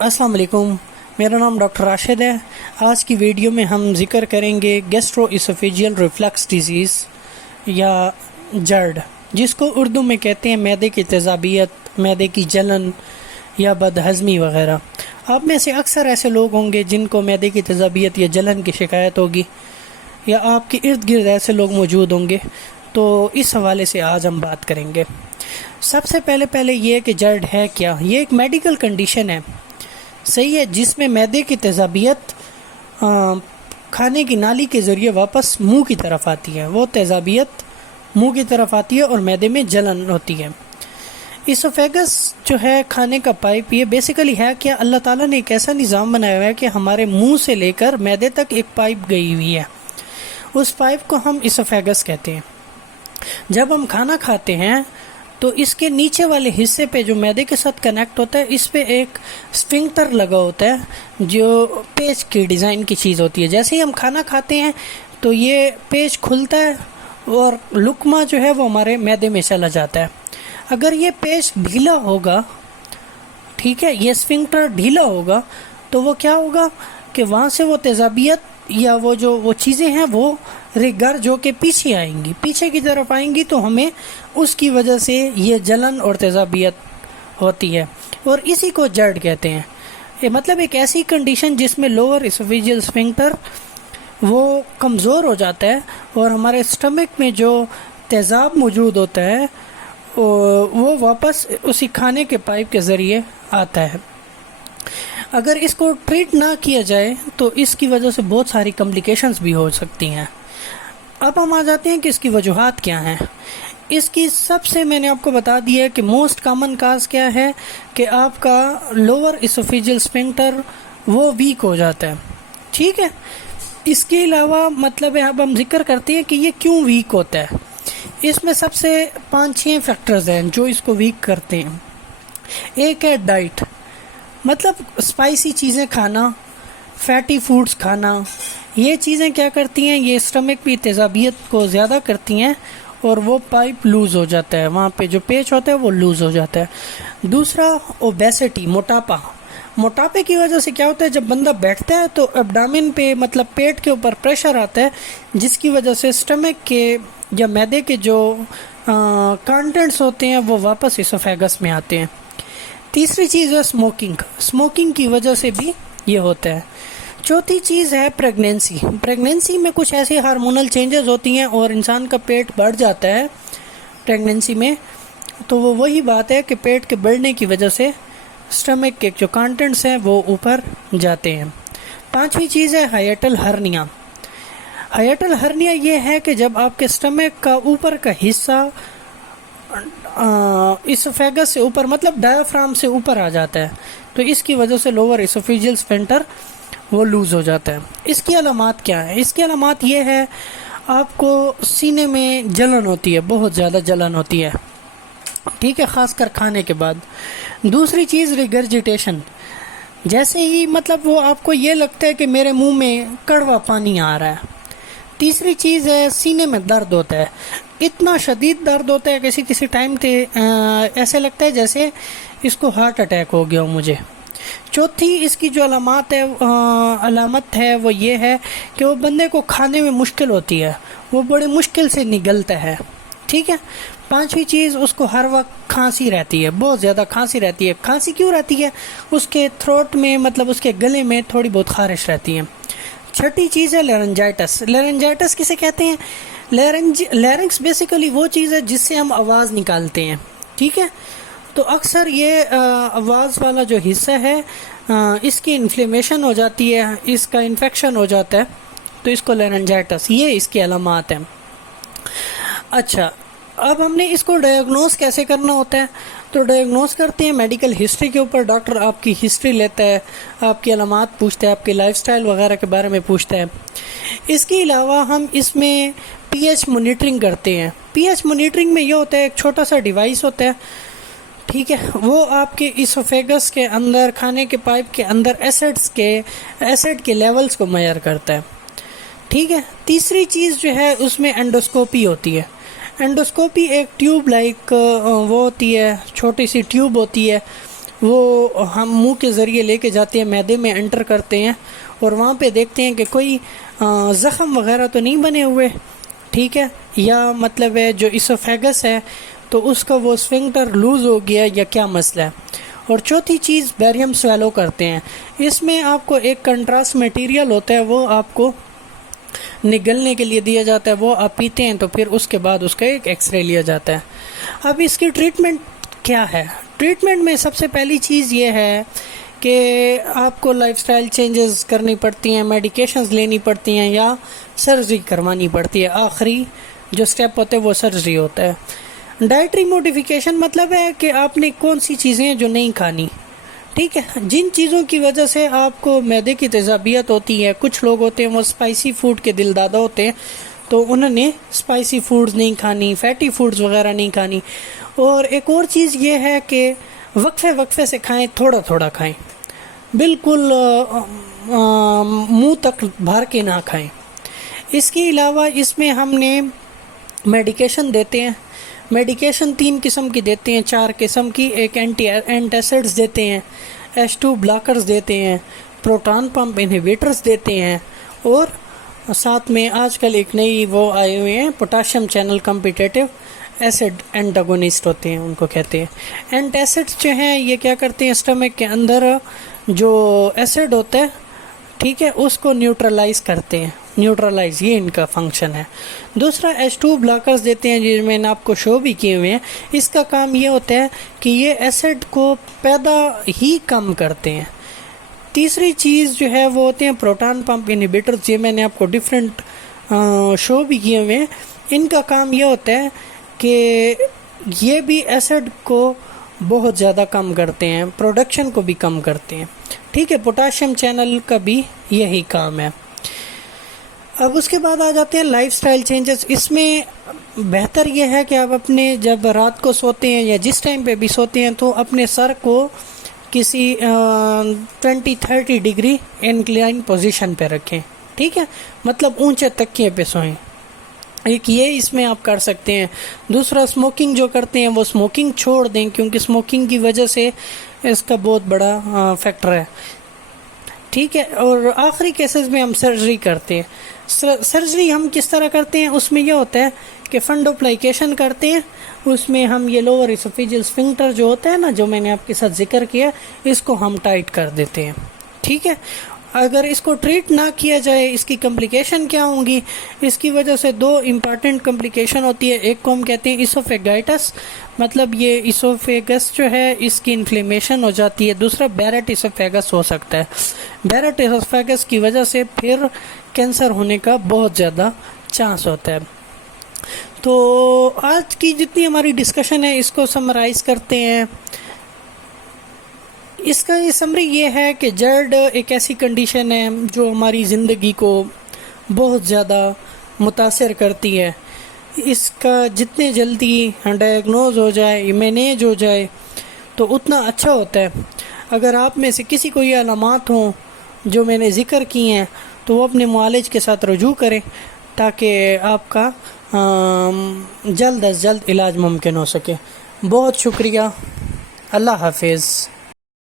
السلام علیکم، میرا نام ڈاکٹر راشد ہے۔ آج کی ویڈیو میں ہم ذکر کریں گے گیسٹرو اسوفیجیل ریفلکس ڈیزیز یا جرڈ، جس کو اردو میں کہتے ہیں معدے کی تیزابیت، معدے کی جلن یا بدہضمی وغیرہ۔ آپ میں سے اکثر ایسے لوگ ہوں گے جن کو معدے کی تیزابیت یا جلن کی شکایت ہوگی، یا آپ کے ارد گرد ایسے لوگ موجود ہوں گے، تو اس حوالے سے آج ہم بات کریں گے۔ سب سے پہلے یہ کہ جرڈ ہے کیا؟ یہ ایک میڈیکل کنڈیشن ہے، صحیح ہے، جس میں معدے کی تیزابیت کھانے کی نالی کے ذریعے واپس منہ کی طرف آتی ہے۔ وہ تیزابیت منہ کی طرف آتی ہے اور معدے میں جلن ہوتی ہے۔ اسوفیگس جو ہے کھانے کا پائپ، یہ بیسیکلی ہے کہ اللہ تعالیٰ نے ایک ایسا نظام بنایا ہوا ہے کہ ہمارے منہ سے لے کر معدے تک ایک پائپ گئی ہوئی ہے، اس پائپ کو ہم اسوفیگس کہتے ہیں۔ جب ہم کھانا کھاتے ہیں تو اس کے نیچے والے حصے پہ جو معدے کے ساتھ کنیکٹ ہوتا ہے، اس پہ ایک اسفنکٹر لگا ہوتا ہے جو پیچ کی ڈیزائن کی چیز ہوتی ہے۔ جیسے ہی ہم کھانا کھاتے ہیں تو یہ پیچ کھلتا ہے اور لقمہ جو ہے وہ ہمارے معدے میں چلا جاتا ہے۔ اگر یہ پیچ ڈھیلا ہوگا، ٹھیک ہے، یہ اسفنکٹر ڈھیلا ہوگا، تو وہ کیا ہوگا کہ وہاں سے وہ تیزابیت یا وہ چیزیں ہیں وہ ریگر جو کہ پیچھے آئیں گی، پیچھے کی طرف آئیں گی، تو ہمیں اس کی وجہ سے یہ جلن اور تیزابیت ہوتی ہے، اور اسی کو جرڈ کہتے ہیں۔ یہ مطلب ایک ایسی کنڈیشن جس میں لوور اسوفیجیل اسفنکٹر وہ کمزور ہو جاتا ہے اور ہمارے اسٹمک میں جو تیزاب موجود ہوتا ہے وہ واپس اسی کھانے کے پائپ کے ذریعے آتا ہے۔ اگر اس کو ٹریٹ نہ کیا جائے تو اس کی وجہ سے بہت ساری کمپلیکیشنز بھی ہو سکتی ہیں۔ اب ہم آ جاتے ہیں کہ اس کی وجوہات کیا ہیں۔ اس کی سب سے میں نے آپ کو بتا دیا ہے کہ موسٹ کامن کاز کیا ہے کہ آپ کا لوور اسوفیجیل اسفنکٹر وہ ویک ہو جاتا ہے، ٹھیک ہے۔ اس کے علاوہ مطلب ہے اب ہم ذکر کرتے ہیں کہ یہ کیوں ویک ہوتا ہے۔ اس میں سب سے 5-6 فیکٹرز ہیں جو اس کو ویک کرتے ہیں۔ ایک ہے ڈائٹ، مطلب اسپائسی چیزیں کھانا، فیٹی فوڈز کھانا، یہ چیزیں کیا کرتی ہیں، یہ اسٹمک بھی تیزابیت کو زیادہ کرتی ہیں اور وہ پائپ لوز ہو جاتا ہے، وہاں پہ جو پیچ ہوتا ہے وہ لوز ہو جاتا ہے۔ دوسرا اوبیسٹی، موٹاپے کی وجہ سے کیا ہوتا ہے، جب بندہ بیٹھتا ہے تو ایبڈامن پہ مطلب پیٹ کے اوپر پریشر آتا ہے، جس کی وجہ سے اسٹمک کے یا معدے کے جو کانٹینٹس ہوتے ہیں وہ واپس اسوفیگس میں آتے ہیں۔ تیسری چیز ہے اسموکنگ کی وجہ سے بھی یہ ہوتا ہے۔ چوتھی چیز ہے پریگنینسی میں کچھ ایسی ہارمونل چینجز ہوتی ہیں اور انسان کا پیٹ بڑھ جاتا ہے پریگنینسی میں، تو وہ وہی بات ہے کہ پیٹ کے بڑھنے کی وجہ سے اسٹمک کے جو کانٹینٹس ہیں وہ اوپر جاتے ہیں۔ پانچویں چیز ہے ہائیٹل ہرنیا۔ ہائیٹل ہرنیا یہ ہے کہ جب آپ کے اسٹمک کا اوپر کا حصہ اسوفیگس سے اوپر مطلب ڈایافرام سے اوپر آ جاتا ہے، تو اس کی وجہ سے لوور اسوفیجیل اسفنکٹر وہ لوز ہو جاتا ہے۔ اس کی علامات کیا ہیں؟ اس کی علامات یہ ہے، آپ کو سینے میں جلن ہوتی ہے، بہت زیادہ جلن ہوتی ہے، ٹھیک ہے، خاص کر کھانے کے بعد۔ دوسری چیز ریگرجیٹیشن، جیسے ہی مطلب وہ آپ کو یہ لگتا ہے کہ میرے منہ میں کڑوا پانی آ رہا ہے۔ تیسری چیز ہے سینے میں درد ہوتا ہے، اتنا شدید درد ہوتا ہے کسی ٹائم ایسے لگتا ہے جیسے اس کو ہارٹ اٹیک ہو گیا ہو مجھے۔ چوتھی اس کی جو علامت ہے وہ یہ ہے کہ وہ بندے کو کھانے میں مشکل ہوتی ہے، وہ بڑے مشکل سے نگلتا ہے، ٹھیک ہے۔ پانچویں چیز، اس کو ہر وقت کھانسی رہتی ہے، بہت زیادہ کھانسی رہتی ہے۔ کھانسی کیوں رہتی ہے؟ اس کے تھروٹ میں مطلب اس کے گلے میں تھوڑی بہت خارش رہتی ہے۔ چھٹی چیز ہے لیرنجائٹس کسے کہتے ہیں؟ لیرنگس بیسیکلی وہ چیز ہے جس سے ہم آواز نکالتے ہیں، ٹھیک ہے۔ تو اکثر یہ آواز والا جو حصہ ہے اس کی انفلیمیشن ہو جاتی ہے، اس کا انفیکشن ہو جاتا ہے، تو اس کو لیرنجائٹس، یہ اس کی علامات ہیں۔ اچھا، اب ہم نے اس کو ڈائگنوز کیسے کرنا ہوتا ہے؟ تو ڈائگنوز کرتے ہیں میڈیکل ہسٹری کے اوپر، ڈاکٹر آپ کی ہسٹری لیتا ہے، آپ کی علامات پوچھتا ہے، آپ کی لائف سٹائل وغیرہ کے بارے میں پوچھتا ہے۔ اس کے علاوہ ہم اس میں پی ایچ مانیٹرنگ کرتے ہیں۔ پی ایچ مانیٹرنگ میں یہ ہوتا ہے، ایک چھوٹا سا ڈیوائس ہوتا ہے، ٹھیک ہے، وہ آپ کے اسوفیگس کے اندر، کھانے کے پائپ کے اندر ایسڈ کے لیولز کو میئر کرتا ہے، ٹھیک ہے۔ تیسری چیز جو ہے اس میں انڈوسکوپی ہوتی ہے۔ انڈوسکوپی ایک ٹیوب لائک وہ ہوتی ہے، چھوٹی سی ٹیوب ہوتی ہے، وہ ہم منہ کے ذریعے لے کے جاتے ہیں، معدے میں انٹر کرتے ہیں اور وہاں پہ دیکھتے ہیں کہ کوئی زخم وغیرہ تو نہیں بنے ہوئے، ٹھیک ہے، یا مطلب ہے جو اسوفیگس ہے تو اس کا وہ اسفنکٹر لوز ہو گیا یا کیا مسئلہ ہے۔ اور چوتھی چیز بیریم سویلو کرتے ہیں، اس میں آپ کو ایک کنٹراسٹ میٹیریل ہوتا ہے، وہ آپ کو نگلنے کے لیے دیا جاتا ہے، وہ آپ پیتے ہیں تو پھر اس کے بعد اس کا ایک ایکس رے لیا جاتا ہے۔ اب اس کی ٹریٹمنٹ کیا ہے؟ ٹریٹمنٹ میں سب سے پہلی چیز یہ ہے کہ آپ کو لائف سٹائل چینجز کرنی پڑتی ہیں، میڈیکیشنز لینی پڑتی ہیں یا سرجری کروانی پڑتی ہے۔ آخری جو سٹیپ ہوتا ہے وہ سرجری ہوتا ہے۔ ڈائٹری موڈیفیکیشن مطلب ہے کہ آپ نے کون سی چیزیں جو نہیں کھانی، ٹھیک ہے، جن چیزوں کی وجہ سے آپ کو معدے کی تیزابیت ہوتی ہے۔ کچھ لوگ ہوتے ہیں وہ اسپائسی فوڈ کے دل دادا ہوتے ہیں، تو انہوں نے اسپائسی فوڈز نہیں کھانی، فیٹی فوڈز وغیرہ نہیں کھانی۔ اور ایک اور چیز یہ ہے کہ وقفے سے کھائیں، تھوڑا تھوڑا کھائیں، بالکل منہ تک بھر کے نہ کھائیں۔ اس کے علاوہ اس میں ہم نے میڈیکیشن دیتے ہیں، میڈیکیشن 3 قسم کی دیتے ہیں، 4 قسم کی، ایک اینٹیسڈز دیتے ہیں، H2 بلاکرز دیتے ہیں، پروٹون پمپ انہیبیٹرز دیتے ہیں، اور ساتھ میں آج کل ایک نئی وہ آئے ہوئے ہیں potassium channel competitive acid antagonist ہوتے ہیں، ان کو کہتے ہیں۔ اینٹاسڈز جو ہیں یہ کیا کرتے ہیں، اسٹمک کے اندر جو ایسڈ ہوتا ہے، ٹھیک ہے، اس کو نیوٹرلائز کرتے ہیں، نیوٹرلائز، یہ ان کا فنکشن ہے۔ دوسرا H2 بلاکرز دیتے ہیں، جن میں نے آپ کو شو بھی کیے ہوئے ہیں۔ اس کا کام یہ ہوتا ہے کہ یہ ایسڈ کو پیدا ہی کم کرتے ہیں۔ تیسری چیز جو ہے وہ ہوتے ہیں پروٹون پمپ انہیبیٹرز، یہ میں نے آپ کو ڈیفرنٹ شو بھی کیے ہوئے ہیں۔ ان کا کام یہ ہوتا ہے کہ یہ بھی ایسڈ کو بہت زیادہ کم کرتے ہیں، پروڈکشن کو بھی کم کرتے ہیں، ٹھیک ہے۔ پوٹاشیم چینل کا بھی یہی کام ہے۔ اب اس کے بعد آ جاتے ہیں لائف سٹائل چینجز۔ اس میں بہتر یہ ہے کہ آپ اپنے جب رات کو سوتے ہیں یا جس ٹائم پہ بھی سوتے ہیں تو اپنے سر کو کسی 20-30 ڈگری انکلائن پوزیشن پہ رکھیں، ٹھیک ہے، مطلب اونچے تکیے پہ سوئیں۔ ایک یہ اس میں آپ کر سکتے ہیں۔ دوسرا اسموکنگ جو کرتے ہیں وہ اسموکنگ چھوڑ دیں، کیونکہ اسموکنگ کی وجہ سے اس کا بہت بڑا فیکٹر ہے، ٹھیک ہے۔ اور آخری کیسز میں ہم سرجری کرتے ہیں۔ سرجری ہم کس طرح کرتے ہیں، اس میں یہ ہوتا ہے کہ فنڈوپلائکیشن کرتے ہیں، اس میں ہم یہ لوور اسوفیجل اسفنکٹر جو ہوتا ہے نا، جو میں نے آپ کے ساتھ ذکر کیا، اس کو ہم ٹائٹ کر دیتے ہیں، ٹھیک ہے۔ اگر اس کو ٹریٹ نہ کیا جائے، اس کی کمپلیکیشن کیا ہوں گی؟ اس کی وجہ سے 2 امپارٹنٹ کمپلیکیشن ہوتی ہے۔ ایک کو ہم کہتے ہیں اسوفیگائٹس، مطلب یہ اسوفیگس جو ہے اس کی انفلیمیشن ہو جاتی ہے۔ دوسرا بیرٹ اسوفیگس ہو سکتا ہے۔ بیرٹ اسوفیگس کی وجہ سے پھر کینسر ہونے کا بہت زیادہ چانس ہوتا ہے۔ تو آج کی جتنی ہماری ڈسکشن ہے اس کو سمرائز کرتے ہیں۔ اس کا یہ سمری یہ ہے کہ جرڈ ایک ایسی کنڈیشن ہے جو ہماری زندگی کو بہت زیادہ متاثر کرتی ہے۔ اس کا جتنے جلدی ڈائگنوز ہو جائے، مینیج ہو جائے تو اتنا اچھا ہوتا ہے۔ اگر آپ میں سے کسی کو یہ علامات ہوں جو میں نے ذکر کی ہیں تو وہ اپنے معالج کے ساتھ رجوع کریں تاکہ آپ کا جلد از جلد علاج ممکن ہو سکے۔ بہت شکریہ، اللہ حافظ۔